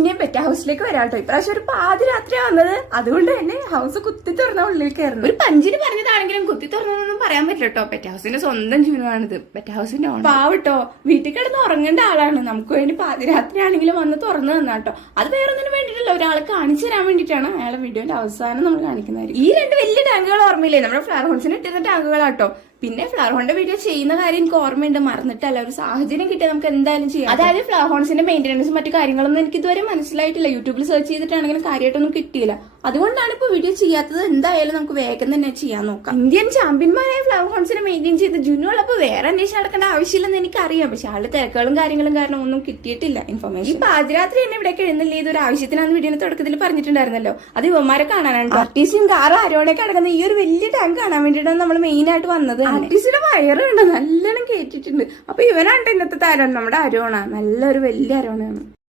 പിന്നെയും പെറ്റ് ഹൗസിലേക്ക് വരാട്ടോ. ഇപ്രാവശ്യം ഒരു പാതിരാത്രിയാ വന്നത്, അതുകൊണ്ട് തന്നെ ഹൗസ് കുത്തി തുറന്ന ഉള്ളിൽ കയറുന്നു. ഒരു പഞ്ചിന് പറഞ്ഞതാണെങ്കിലും കുത്തി തുറന്നൊന്നും പറയാൻ പറ്റില്ല കേട്ടോ. പെറ്റ് ഹൗസിന്റെ സ്വന്തം ജൂനുവാണിത്. പെറ്റ് ഹൗസിന്റെ പാവട്ടോ, വീട്ടിൽ കിടന്ന് ഉറങ്ങേണ്ട ആളാണ്. നമുക്ക് വേണ്ടി പാതിരാത്രി ആണെങ്കിലും വന്ന് തുറന്നു തന്നാട്ടോ. അത് വേറെ ഒന്നിനും വേണ്ടിയിട്ടല്ല, ഒരാളെ കാണിച്ചു തരാൻ വേണ്ടിയിട്ടാണ്. അയാളെ വീഡിയോന്റെ അവസാനം നമ്മൾ കാണിക്കുന്നത്. ഈ രണ്ട് വലിയ ടാങ്കുകൾ ഓർമ്മയില്ലേ, നമ്മുടെ ഫ്ലവർ ഹോൺസിന് ഇട്ടിരുന്ന ടാങ്കുകളാട്ടോ. പിന്നെ ഫ്ലവർ ഹോണിന്റെ വീഡിയോ ചെയ്യുന്ന കാര്യം എനിക്ക് ഓർമ്മയുണ്ട്, മറന്നിട്ടല്ല. ഒരു സാഹചര്യം കിട്ടിയാൽ നമുക്ക് എന്തായാലും ചെയ്യാം. അതായത് ഫ്ലവർ ഹോൺസിന്റെ മെയിന്റനൻസും മറ്റു കാര്യങ്ങളൊന്നും എനിക്ക് ഇതുവരെ മനസ്സിലായിട്ടില്ല. യൂട്യൂബിൽ സെർച്ച് ചെയ്തിട്ടാണെങ്കിലും കാര്യമായിട്ടൊന്നും കിട്ടിയില്ല. അതുകൊണ്ടാണ് ഇപ്പൊ വീഡിയോ ചെയ്യാത്തത്. എന്തായാലും നമുക്ക് വേഗം തന്നെ ചെയ്യാൻ നോക്കാം. ഇന്ത്യൻ ചാമ്പ്യന്മാരായ ഫ്ലവർ ഹോൺസിനെ മെയിൻറ്റെയിൻ ചെയ്ത് ജുനു ഉള്ളപ്പോൾ വേറെ അന്വേഷണം നടക്കേണ്ട ആവശ്യമില്ലെന്ന് എനിക്കറിയാം. പക്ഷെ ആളുടെ തിരക്കുകളും കാര്യങ്ങളും കാരണം ഒന്നും കിട്ടിയിട്ടില്ല ഇൻഫർമേഷൻ. ഈ പാതിരാത്രി തന്നെ ഇവിടെ എഴുന്നില്ല, ഇതൊരു ആവശ്യത്തിനാണ് വീഡിയോയുടെ തുടക്കത്തിൽ പറഞ്ഞിട്ടുണ്ടായിരുന്നല്ലോ. അത് ഇവന്മാരെ കാണാനാണ്. ആർട്ടിസ്റ്റും കാർ ആരോണൊക്കെ അടങ്ങുന്ന ഈ ഒരു വലിയ ടാങ്ക് കാണാൻ വേണ്ടിയിട്ടാണ് നമ്മൾ മെയിൻ ആയിട്ട് വന്നത്. ആർട്ടിസ്റ്റിന്റെ വയറുണ്ട്, നല്ലോണം കേട്ടിട്ടുണ്ട്. അപ്പൊ ഇവനാണ്ട് ഇന്നത്തെ താരം, നമ്മുടെ അരോണ. നല്ലൊരു വലിയ അരോണയാണ്.